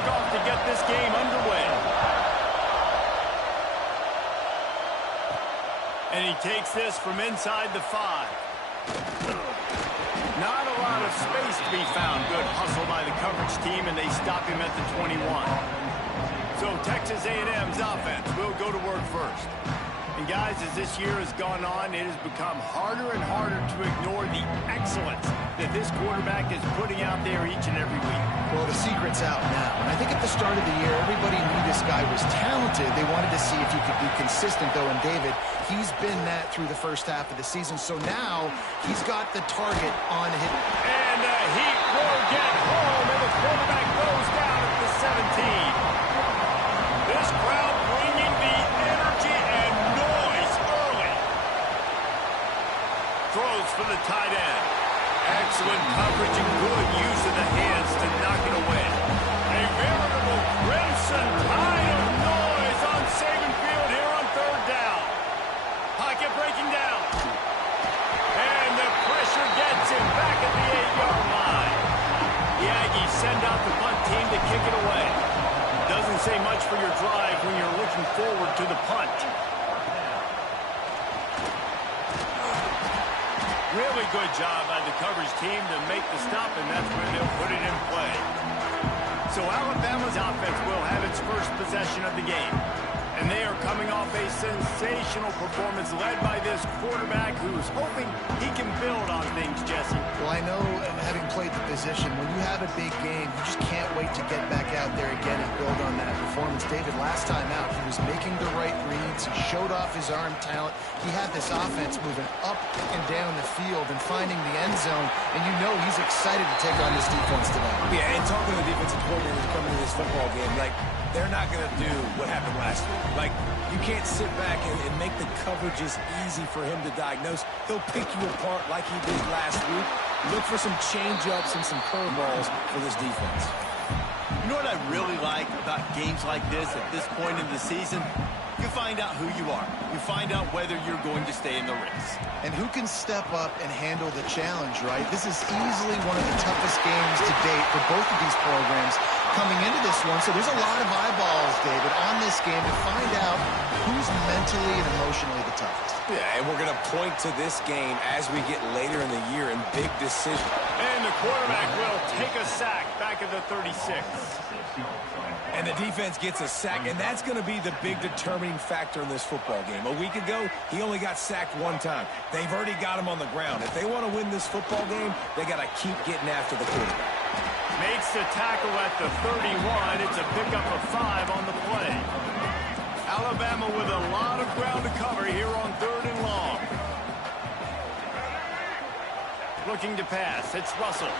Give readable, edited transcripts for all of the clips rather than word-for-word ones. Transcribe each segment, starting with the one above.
kickoff to get this game underway. And he takes this from inside the 5. Not a lot of space to be found. Good hustle by the coverage team, and they stop him at the 21. So Texas A&M's offense will go to work first. And guys, as this year has gone on, it has become harder and harder to ignore the excellence that this quarterback is putting out there each and every week. Well, the secret's out now. And I think at the start of the year, everybody knew this guy was talented. They wanted to see if he could be consistent, though, and David, he's been that through the first half of the season. So now he's got the target on him. And he will get home, and the quarterback goes down at the 17. This crowd bringing the energy and noise early. Throws for the tight end. Excellent coverage and good use of the hands to knock it away. A veritable crimson tide of noise on Saban Field here on 3rd down. Pocket breaking down. And the pressure gets him back at the 8-yard line. The Aggies send out the punt team to kick it away. Doesn't say much for your drive when you're looking forward to the punt. Really good job by the coverage team to make the stop, and that's where they'll put it in play. So Alabama's offense will have its first possession of the game. And they are coming off a sensational performance led by this quarterback who's hoping he can build on things, Jesse. Well, I know, having played the position, when you have a big game, you just can't wait to get back out there again and build on that performance. David, last time out, he was making the right reads. He showed off his arm talent. He had this offense moving up and down the field and finding the end zone. And you know he's excited to take on this defense today. Yeah, and talking to the defensive coordinators coming to this football game, like, they're not going to do what happened last week. Like, you can't sit back and make the coverages easy for him to diagnose. He'll pick you apart like he did last week. Look for some change-ups and some curveballs for this defense. You know what I really like about games like this at this point in the season? You find out who you are. You find out whether you're going to stay in the race. And who can step up and handle the challenge, right? This is easily one of the toughest games to date for both of these programs coming into this one. So there's a lot of eyeballs, David, on this game to find out who's mentally and emotionally the toughest. Yeah, and we're going to point to this game as we get later in the year in big decisions. And the quarterback will take a sack back at the 36. And the defense gets a sack, and that's going to be the big determining factor in this football game. A week ago, he only got sacked one time. They've already got him on the ground. If they want to win this football game, they got to keep getting after the quarterback. Makes the tackle at the 31. It's a pickup of 5 on the play. Alabama with a lot of ground to cover here on 3rd and long. Looking to pass. It's Russell.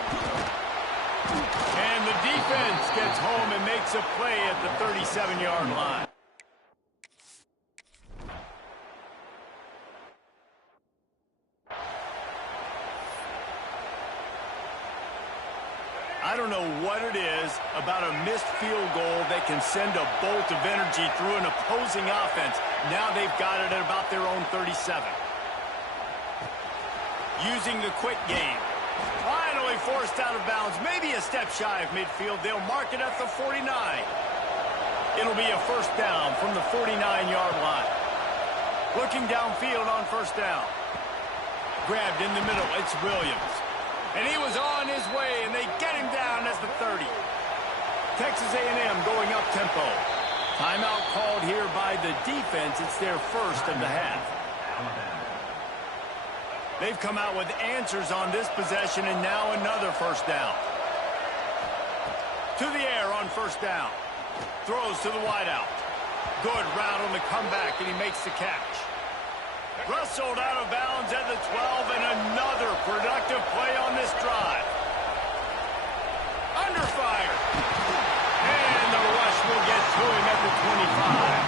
And the defense gets home and makes a play at the 37-yard line. I don't know what it is about a missed field goal that can send a bolt of energy through an opposing offense. Now they've got it at about their own 37. Using the quick game. Finally forced out of bounds. Maybe a step shy of midfield. They'll mark it at the 49. It'll be a first down from the 49-yard line. Looking downfield on first down. Grabbed in the middle. It's Williams. And he was on his way, and they get him down at the 30. Texas A&M going up tempo. Timeout called here by the defense. It's their first of the half. They've come out with answers on this possession, and now another first down. To the air on first down. Throws to the wideout. Good route on the comeback, and he makes the catch. Wrestled out of bounds at the 12, and another productive play on this drive. Under fire. And the rush will get to him at the 25.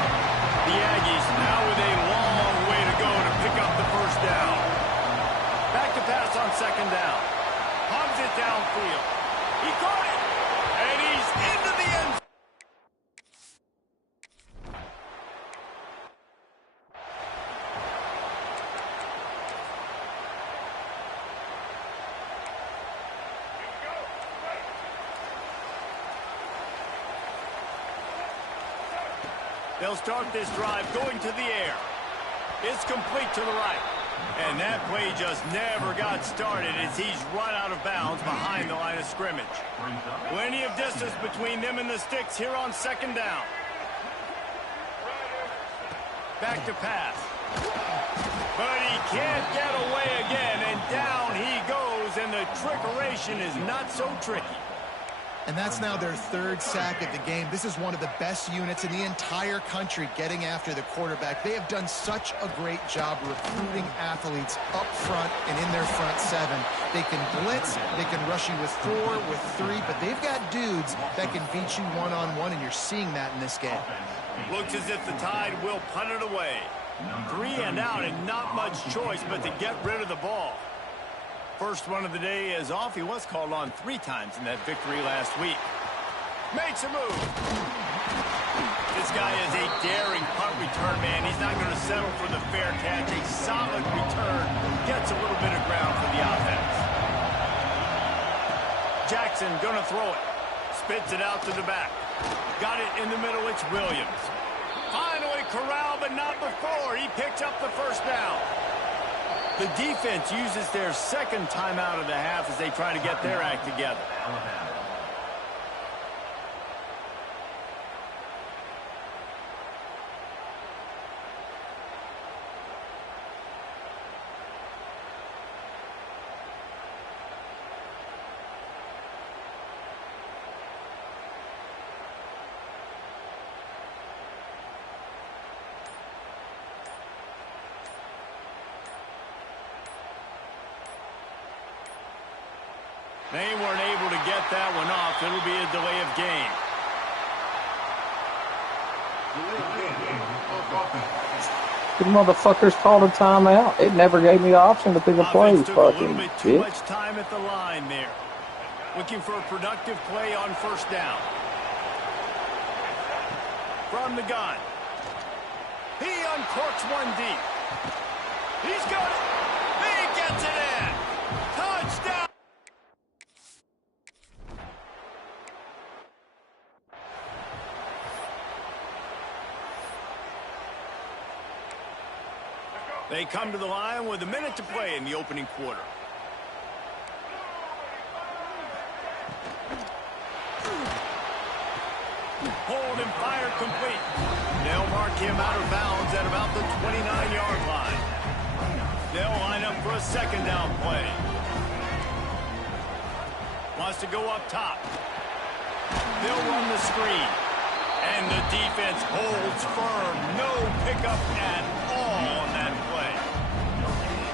The Aggies now with a long way to go to pick up the first down. Back to pass on second down. Pumps it downfield. He caught it. And he's into the end zone. They'll start this drive going to the air. It's complete to the right. And that play just never got started as he's run out of bounds behind the line of scrimmage. Plenty of distance between them and the sticks here on second down. Back to pass. But he can't get away again, and down he goes, and the trickeration is not so tricky. And that's now their third sack of the game. This is one of the best units in the entire country getting after the quarterback. They have done such a great job recruiting athletes up front and in their front seven. They can blitz, they can rush you with 4, with 3, but they've got dudes that can beat you one-on-one, and you're seeing that in this game. Looks as if the Tide will punt it away. 3 and out, and not much choice but to get rid of the ball. First one of the day is off. He was called on 3 times in that victory last week. Makes a move. This guy is a daring punt return man. He's not going to settle for the fair catch. A solid return gets a little bit of ground for the offense. Jackson going to throw it. Spits it out to the back. Got it in the middle. It's Williams. Finally corralled, but not before. He picks up the first down. The defense uses their second timeout of the half as they try to get their act together. They weren't able to get that one off. It'll be a delay of game. The motherfuckers called a timeout. It never gave me the option to pick a play. Offense took a little bit too much time at the line there. Looking for a productive play on first down. From the gun. He uncorks one deep. He's got it. He gets it in. Touchdown. They come to the line with a minute to play in the opening quarter. Hold and fire complete. They'll mark him out of bounds at about the 29-yard line. They'll line up for a second down play. Wants to go up top. They'll run the screen. And the defense holds firm. No pickup at all on that play.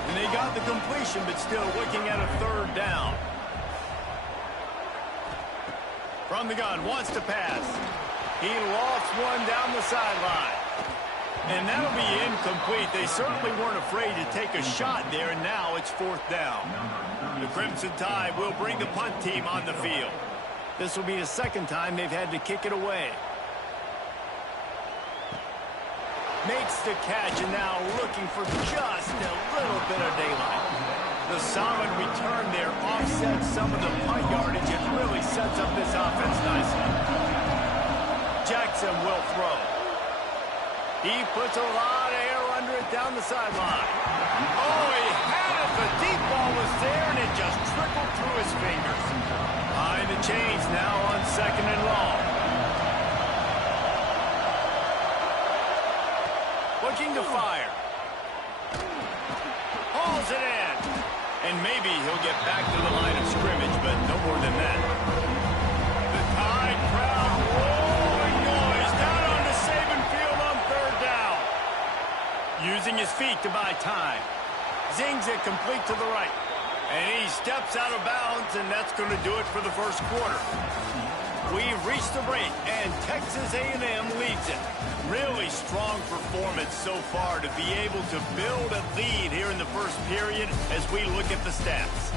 And they got the completion, but still looking at a third down. From the gun, wants to pass. He lofts one down the sideline. And that'll be incomplete. They certainly weren't afraid to take a shot there, and now it's fourth down. The Crimson Tide will bring the punt team on the field. This will be the second time they've had to kick it away. Makes the catch, and now looking for just a little bit of daylight. The solid return there offsets some of the punt yardage and really sets up this offense nicely. Jackson will throw. He puts a lot of air under it down the sideline. Oh, he had it. The deep ball was there, and it just trickled through his fingers. Behind the chains now on second and long. Looking to fire. Hauls it in. And maybe he'll get back to the line of scrimmage, but no more than that. The Tide crowd rolling noise down on the Saban field on third down. Using his feet to buy time. Zings it complete to the right. And he steps out of bounds, and that's going to do it for the first quarter. We've reached the break, and Texas A&M leads it. Really strong performance so far to be able to build a lead here in the first period as we look at the stats.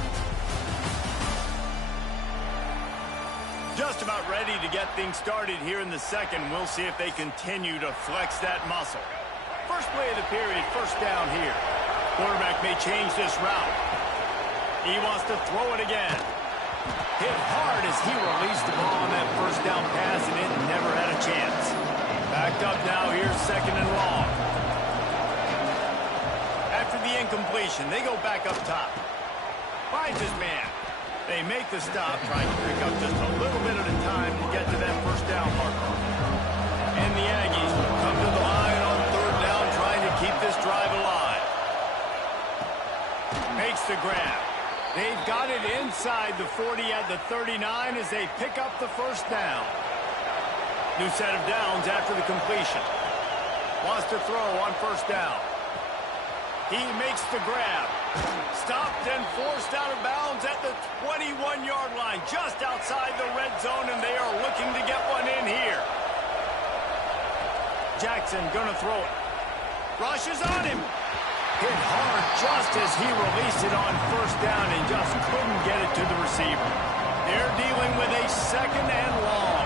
Just about ready to get things started here in the second. We'll see if they continue to flex that muscle. First play of the period, first down here. Quarterback may change this route. He wants to throw it again. Hit hard as he released the ball on that first down pass, and it never had a chance. Back picked up now. Here's 2nd and long. After the incompletion, they go back up top. Finds his man. They make the stop, trying to pick up just a little bit at a time to get to that 1st down marker. And the Aggies come to the line on 3rd down, trying to keep this drive alive. Makes the grab. They've got it inside the 40 at the 39 as they pick up the 1st down. New set of downs after the completion. Wants to throw on 1st down. He makes the grab. Stopped and forced out of bounds at the 21-yard line, just outside the red zone, and they are looking to get one in here. Jackson gonna throw it. Rushes on him. Hit hard just as he released it on 1st down and just couldn't get it to the receiver. They're dealing with a 2nd and long.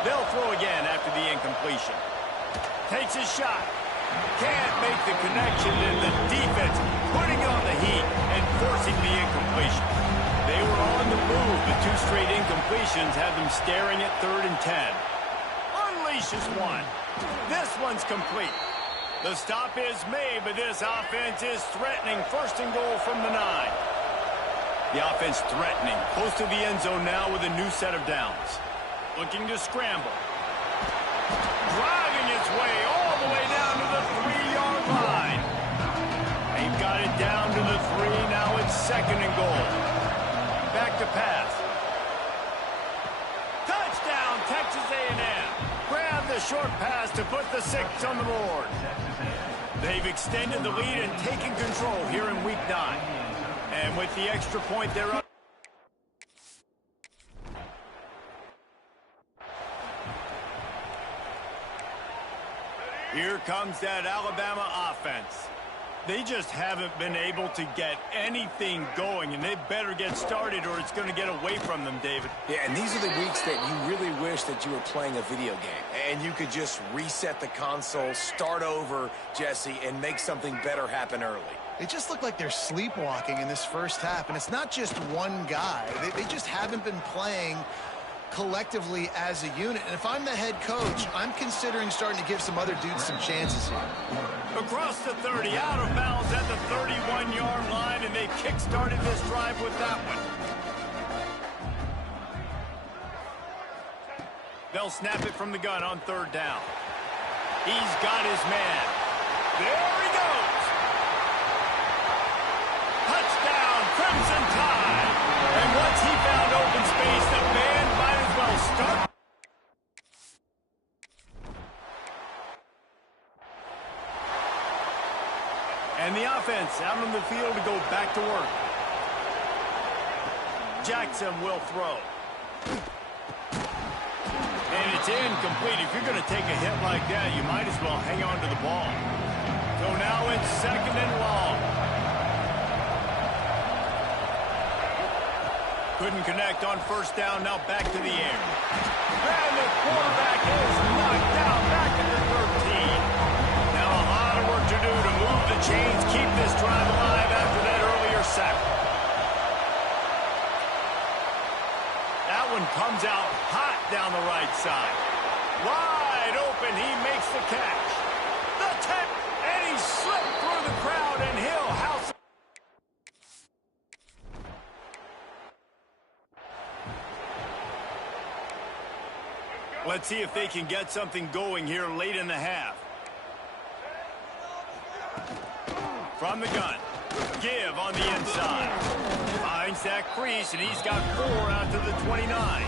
They'll throw again after the incompletion. Takes his shot. Can't make the connection, and the defense putting on the heat and forcing the incompletion. They were on the move. The 2 straight incompletions have them staring at 3rd and 10. Unleashes one. This one's complete. The stop is made, but this offense is threatening. 1st and goal from the 9. The offense threatening. Close to the end zone now with a new set of downs. Looking to scramble. Driving its way all the way down to the 3-yard line. They've got it down to the 3. Now it's 2nd and goal. Back to pass. Touchdown, Texas A&M. Grab the short pass to put the 6 on the board. They've extended the lead and taken control here in Week 9. And with the extra point, they're up. Here comes that Alabama offense. They just haven't been able to get anything going, and they better get started or it's going to get away from them, David. Yeah, and these are the weeks that you really wish that you were playing a video game and you could just reset the console, start over, Jesse, and make something better happen early. They just look like they're sleepwalking in this 1st half, and it's not just one guy. They just haven't been playing collectively as a unit. And if I'm the head coach, I'm considering starting to give some other dudes some chances here. Across the 30, out of bounds at the 31-yard line, and they kick-started this drive with that one. They'll snap it from the gun on 3rd down. He's got his man. There he goes. Touchdown, Crimson Tide. And once he found open space, the band might as well start. And the offense out on the field to go back to work. Jackson will throw. And it's incomplete. If you're going to take a hit like that, you might as well hang on to the ball. So now it's 2nd and long. Couldn't connect on 1st down. Now back to the air. And the quarterback is knocked down back at the 13. Now a lot of work to do to move the chains, keep this drive alive after that earlier sack. That one comes out hot down the right side. Wide open, he makes the catch. The 10, and he slipped through the crowd, and he'll house. Let's see if they can get something going here late in the half. From the gun. Give on the inside. Finds that crease, and he's got 4 out to the 29.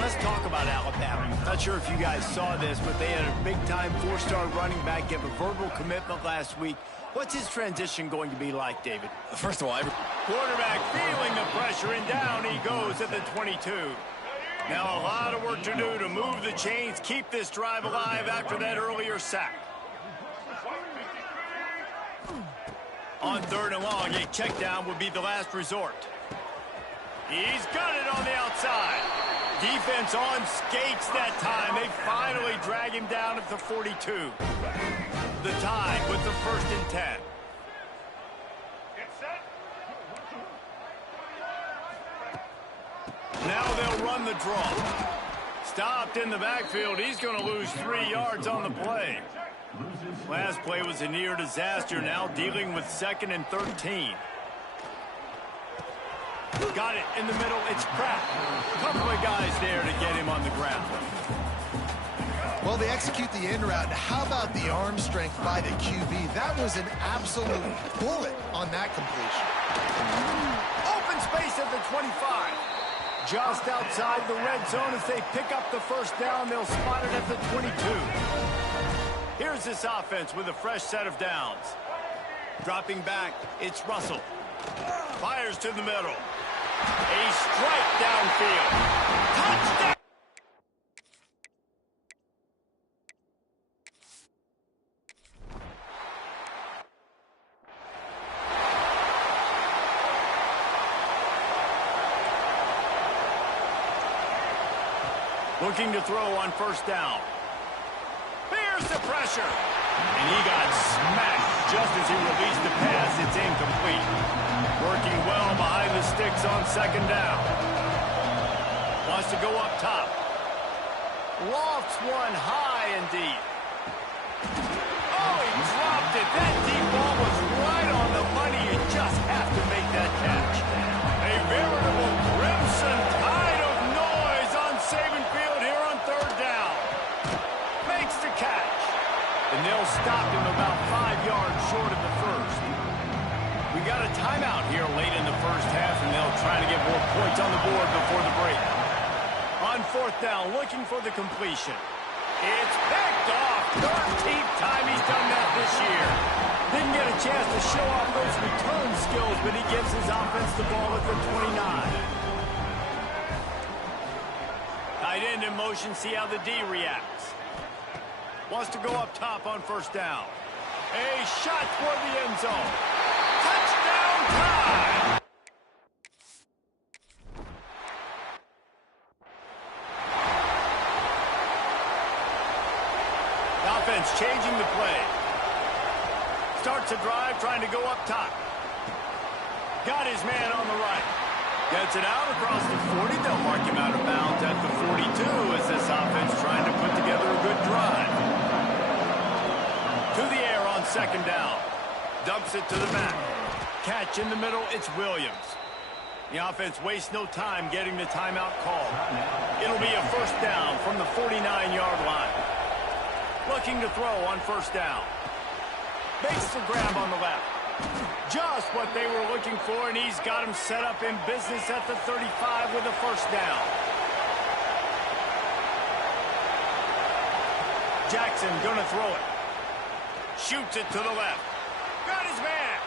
Let's talk about Alabama. Not sure if you guys saw this, but they had a big-time 4-star running back give a verbal commitment last week. What's his transition going to be like, David? First of all, quarterback feeling the pressure, and down he goes at the 22. Now a lot of work to do to move the chains, keep this drive alive after that earlier sack. On 3rd and long, a check down would be the last resort. He's got it on the outside. Defense on skates that time. They finally drag him down at the 42. The Tide with the 1st and 10. Now they'll run the draw. Stopped in the backfield. He's going to lose 3 yards on the play. Last play was a near disaster. Now dealing with 2nd and 13. Got it in the middle. It's Pratt. Couple of guys there to get him on the ground. Well, they execute the in route. How about the arm strength by the QB? That was an absolute bullet on that completion. Open space at the 25. Just outside the red zone as they pick up the first down. They'll spot it at the 22. Here's this offense with a fresh set of downs. Dropping back, it's Russell. Fires to the middle. A strike downfield. Touchdown! Looking to throw on first down. Here's the pressure. And he got smacked just as he released the pass. It's incomplete. Working well behind the sticks on 2nd down. Wants to go up top. Lofts one high and deep. Oh, he dropped it. That deep ball was right on the money. You just have to make that catch. A veritable crimson tide of noise on Saban Field here on 3rd down. Makes the catch. And they'll stop him about 5 yards short of the first. We got a timeout here late in the first half, and they'll try to get more points on the board before the break. On 4th down, looking for the completion. It's picked off. 13th time he's done that this year. Didn't get a chance to show off those return skills, but he gives his offense the ball at the 29. Tight end in motion, see how the D reacts. Wants to go up top on first down. A shot for the end zone. Touchdown time! Offense changing the play. Starts a drive trying to go up top. Got his man on the right. Gets it out across the 40. They'll mark him out of bounds at the 42 as this offense trying to put together a good drive. To the air on 2nd down. Dumps it to the back. Catch in the middle, it's Williams. The offense wastes no time getting the timeout called. It'll be a first down from the 49-yard line. Looking to throw on first down. Makes the grab on the left. Just what they were looking for, and he's got him set up in business at the 35 with a first down. Jackson gonna throw it. Shoots it to the left. Got his man.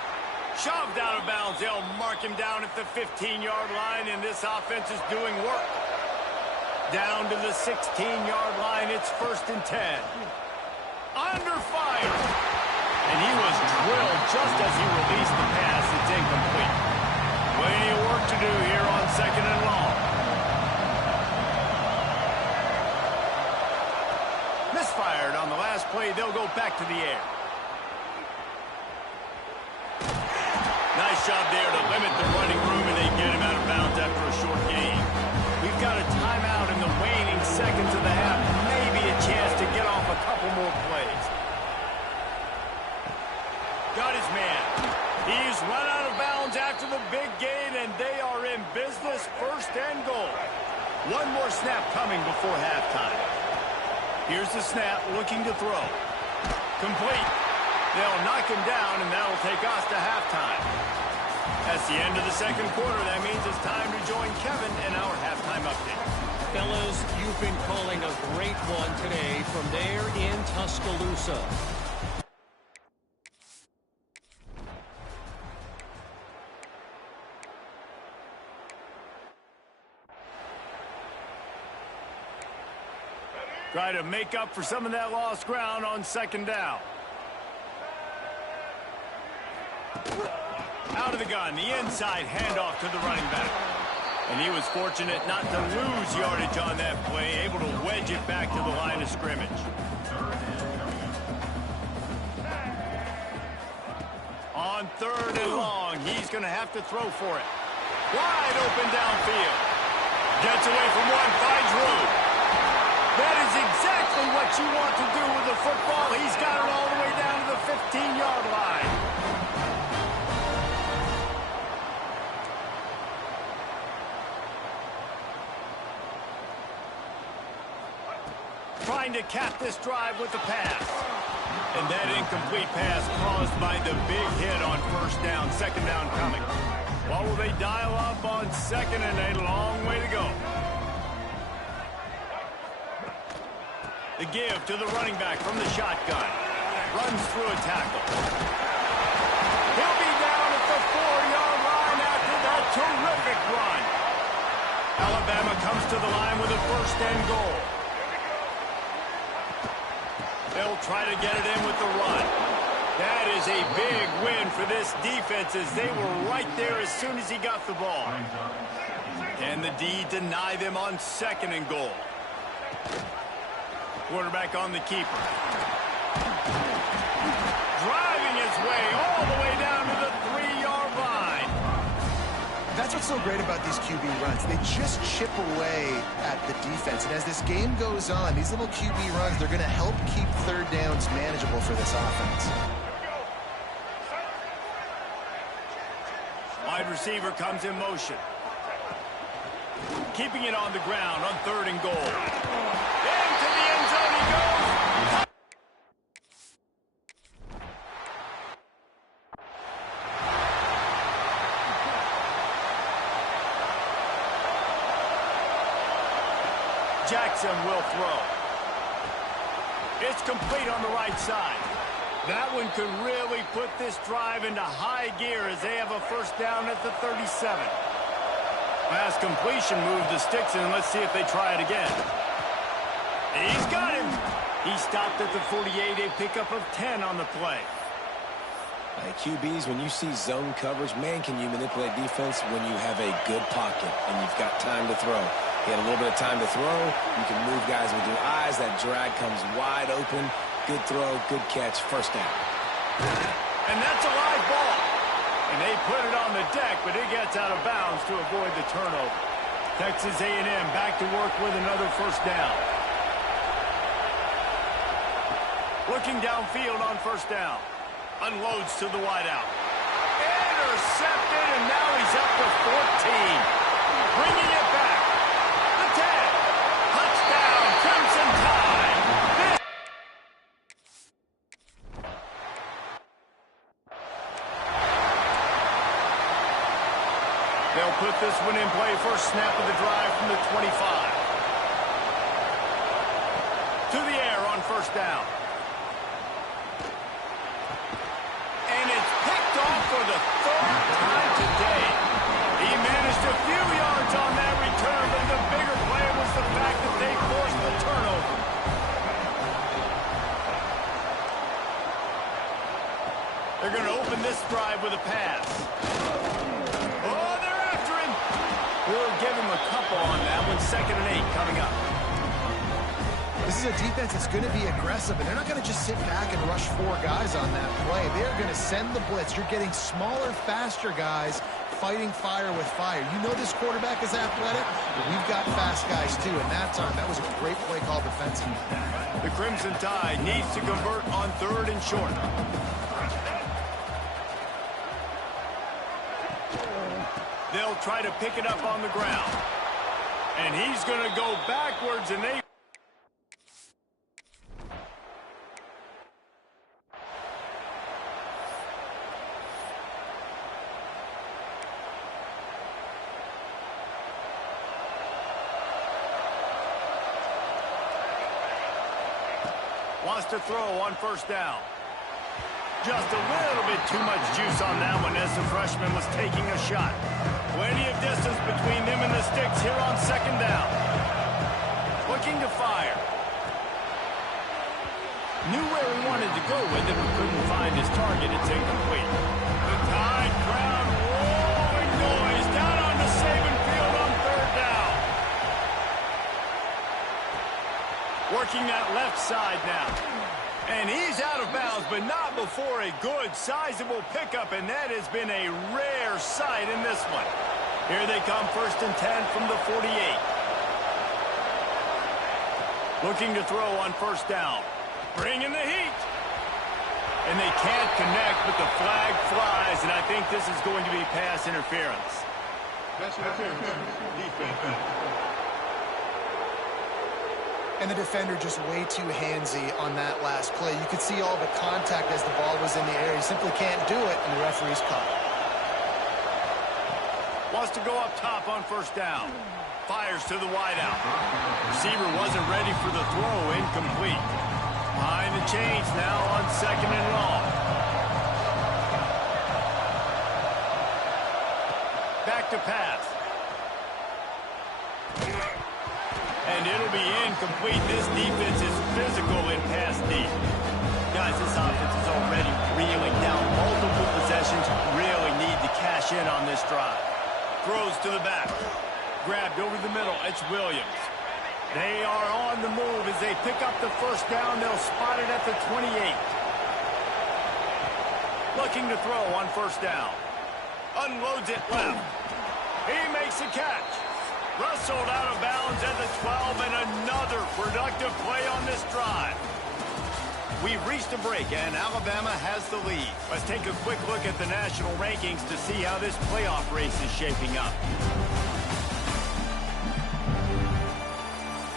Shoved out of bounds. They'll mark him down at the 15-yard line, and this offense is doing work. Down to the 16-yard line. It's 1st and 10. Under fire. And he was drilled just as he released the pass. It's incomplete. Plenty of work to do here on 2nd and long. Misfired on the last play. They'll go back to the air. Nice job there to limit the running room, and they get him out of bounds after a short gain. We've got a timeout in the waning seconds of the half. Maybe a chance to get off a couple more plays. Got his man. He's run out of bounds after the big gain, and they are in business, 1st and goal. One more snap coming before halftime. Here's the snap, looking to throw. Complete. They'll knock him down, and that'll take us to halftime. That's the end of the 2nd quarter. That means it's time to join Kevin in our halftime update. Fellas, you've been calling a great one today from there in Tuscaloosa. Try to make up for some of that lost ground on 2nd down. Out of the gun, the inside handoff to the running back. And he was fortunate not to lose yardage on that play, able to wedge it back to the line of scrimmage. On 3rd and long, he's going to have to throw for it. Wide open downfield. Gets away from one, finds room. trying to cap this drive with the pass. And that incomplete pass caused by the big hit on first down, second down coming. Well, will they dial up on second and a long way to go? The give to the running back from the shotgun. Runs through a tackle. He'll be down at the 4-yard line after that terrific run. Alabama comes to the line with a first and goal. They'll try to get it in with the run. That is a big win for this defense as they were right there as soon as he got the ball. Can the D deny them on second and goal? Quarterback on the keeper. Driving his way all the way down to the 3-yard line. That's what's so great about these QB runs. They just chip away at the defense. And as this game goes on, these little QB runs, they're going to help keep third downs manageable for this offense. Wide receiver comes in motion. Keeping it on the ground on third and goal. Into the end zone he goes. Jackson will throw. It's complete on the right side. That one could really put this drive into high gear as they have a first down at the 37. Pass completion move to sticks, and let's see if they try it again. He's got him. He stopped at the 48, a pickup of 10 on the play. QBs, when you see zone coverage, man, can you manipulate defense when you have a good pocket and you've got time to throw. He had a little bit of time to throw. You can move guys with your eyes. That drag comes wide open. Good throw, good catch, first down. And that's a live ball. And they put it on the deck, but it gets out of bounds to avoid the turnover. Texas A&M back to work with another first down. Looking downfield on first down. Unloads to the wideout. Intercepted, and now he's up to 14. Bringing it back. The 10. Touchdown, Crimson Tide. They'll put this one in play. First snap of the drive from the 25. To the air on first down. And it's picked off for the third time today. He managed a few yards on that return, but the bigger play was the fact that they forced the turnover. They're going to open this drive with a pass. Oh, they're after him. We'll give him a couple on that one. 2nd and 8 coming up. This is a defense that's going to be aggressive, and they're not going to just sit back and rush 4 guys on that play. They're going to send the blitz. You're getting smaller, faster guys fighting fire with fire. You know this quarterback is athletic, but we've got fast guys too, and that time, that was a great play call defensively. The Crimson Tide needs to convert on 3rd and short. They'll try to pick it up on the ground. And he's going to go backwards, and they... wants to throw on first down. Just a little bit too much juice on that one as the freshman was taking a shot. Plenty of distance between them and the sticks here on 2nd down. Looking to fire. Knew where he wanted to go with it, but couldn't find his target. It's incomplete. The Tide crowd rolling noise down on the Saban field on 3rd down. Working that left side now. And he's out of bounds, but not before a good, sizable pickup, and that has been a rare sight in this one. Here they come, 1st and 10 from the 48. Looking to throw on first down. Bringing the heat. And they can't connect, but the flag flies, and I think this is going to be pass interference. Pass interference, defense. And the defender just way too handsy on that last play. You could see all the contact as the ball was in the air. He simply can't do it, and the referee's caught it. Wants to go up top on first down. Fires to the wideout. Receiver wasn't ready for the throw. Incomplete. Behind the chains now on 2nd and long. Back to pass. And it'll be incomplete. This defense is physical in pass deep. Guys, this offense is already reeling down multiple possessions. Really need to cash in on this drive. Throws to the back. Grabbed over the middle. It's Williams. They are on the move as they pick up the first down. They'll spot it at the 28. Looking to throw on first down. Unloads it left. He makes the catch. Rustled out of bounds at the 12, and another productive play on this drive. We've reached a break, and Alabama has the lead. Let's take a quick look at the national rankings to see how this playoff race is shaping up.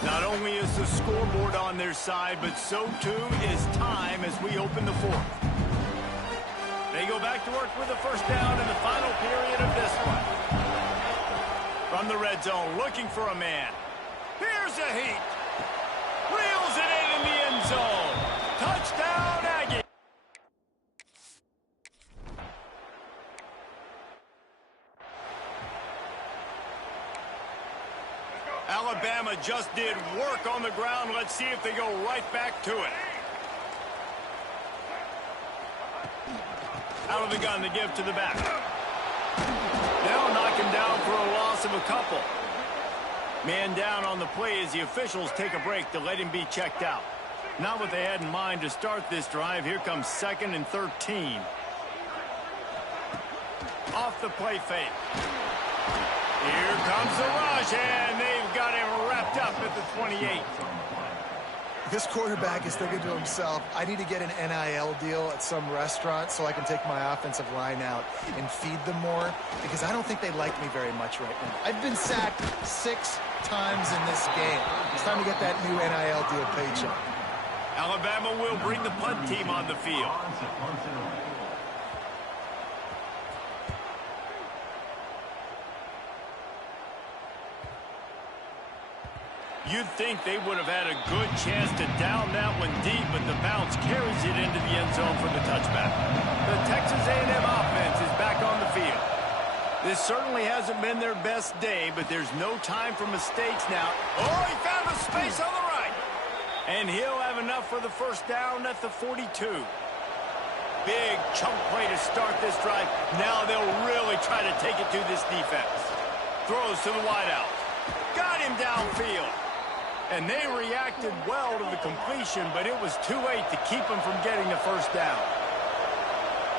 Not only is the scoreboard on their side, but so too is time as we open the fourth. They go back to work with the first down in the final period of this one. From the red zone, looking for a man. Here's a heat. Reels it in the end zone. Touchdown, Aggie. Alabama just did work on the ground. Let's see if they go right back to it. Out of the gun to give to the back. They'll knock him down for a loss of a couple. Man down on the play as the officials take a break to let him be checked out. Not what they had in mind to start this drive. Here comes 2nd and 13. Off the play fake. Here comes the rush, and they've got him wrapped up at the 28. This quarterback is thinking to himself, I need to get an NIL deal at some restaurant so I can take my offensive line out and feed them more, because I don't think they like me very much right now. I've been sacked 6 times in this game. It's time to get that new NIL deal paycheck. Alabama will bring the punt team on the field. You'd think they would have had a good chance to down that one deep, but the bounce carries it into the end zone for the touchback. The Texas A&M offense is back on the field. This certainly hasn't been their best day, but there's no time for mistakes now. Oh, he found a space on the right. And he'll have enough for the first down at the 42. Big chunk play to start this drive. Now they'll really try to take it to this defense. Throws to the wideout. Got him downfield. And they reacted well to the completion, but it was too late to keep them from getting the first down.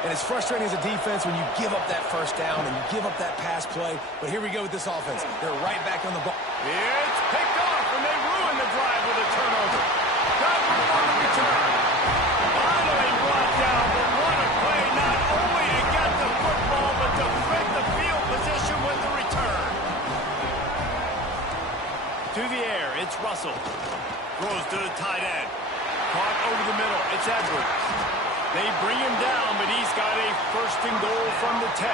And it's frustrating as a defense when you give up that first down and you give up that pass play. But here we go with this offense. They're right back on the ball. It's picked off, and they ruin the drive with a turnover. Got room on the return. Finally brought down, but what a play, not only to get the football, but to break the field position with the return. To the air, it's Russell. Throws to the tight end. Caught over the middle, it's Edwards. They bring him down, but he's got a first and goal from the 10.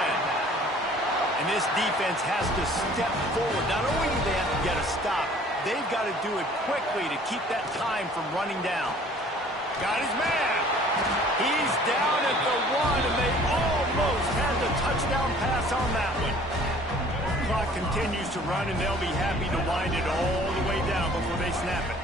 And this defense has to step forward. Not only do they have to get a stop, they've got to do it quickly to keep that time from running down. Got his man. He's down at the 1, and they almost had the touchdown pass on that one. Clock continues to run, and they'll be happy to wind it all the way down before they snap it.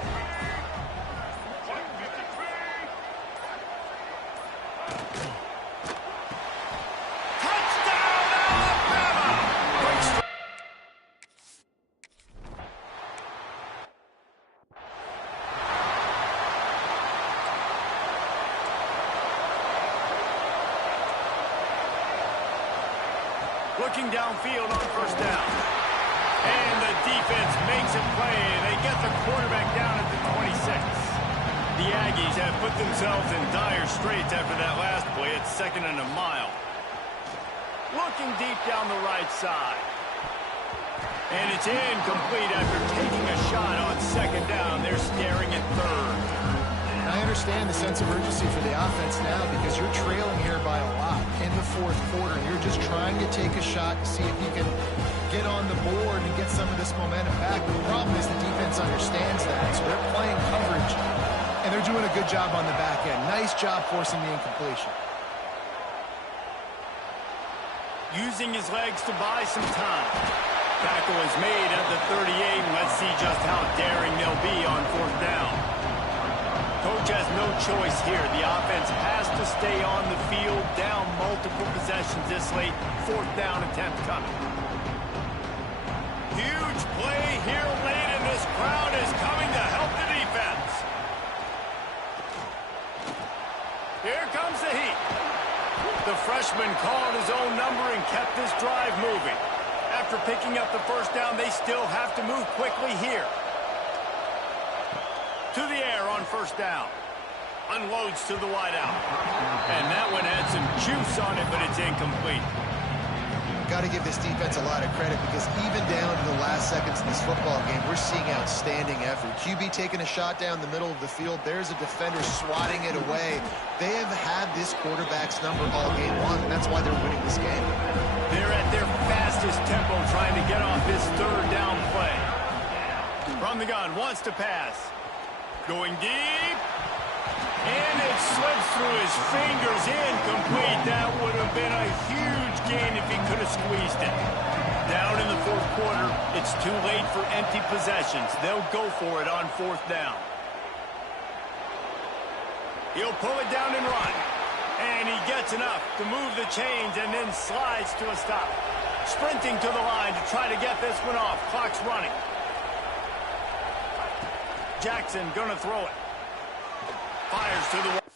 Looking downfield on first down. And the defense makes a play. They get the quarterback down at the 26. The Aggies have put themselves in dire straits after that last play. It's 2nd and a mile. Looking deep down the right side. And it's incomplete after taking a shot on 2nd down. They're staring understand the sense of urgency for the offense now because you're trailing here by a lot in the fourth quarter. You're just trying to take a shot to see if you can get on the board and get some of this momentum back. But the problem is the defense understands that, so they're playing coverage, and they're doing a good job on the back end. Nice job forcing the incompletion. Using his legs to buy some time. Tackle is made at the 38, and let's see just how daring they'll be on fourth down. Coach has no choice here. The offense has to stay on the field, down multiple possessions this late. Fourth down attempt coming. Huge play here late, and this crowd is coming to help the defense. Here comes the heat. The freshman called his own number and kept this drive moving. After picking up the first down, they still have to move quickly here. To the air on first down. Unloads to the wideout. And that one had some juice on it, but it's incomplete. Got to give this defense a lot of credit because even down to the last seconds in this football game, we're seeing outstanding effort. QB taking a shot down the middle of the field. There's a defender swatting it away. They have had this quarterback's number all game long, and that's why they're winning this game. They're at their fastest tempo trying to get off this third down play. From the gun, wants to pass. Going deep. And it slips through his fingers, incomplete. That would have been a huge gain if he could have squeezed it. Down in the fourth quarter, it's too late for empty possessions. They'll go for it on fourth down. He'll pull it down and run. And he gets enough to move the chains and then slides to a stop. Sprinting to the line to try to get this one off. Clock's running. Jackson gonna throw it. Fires to the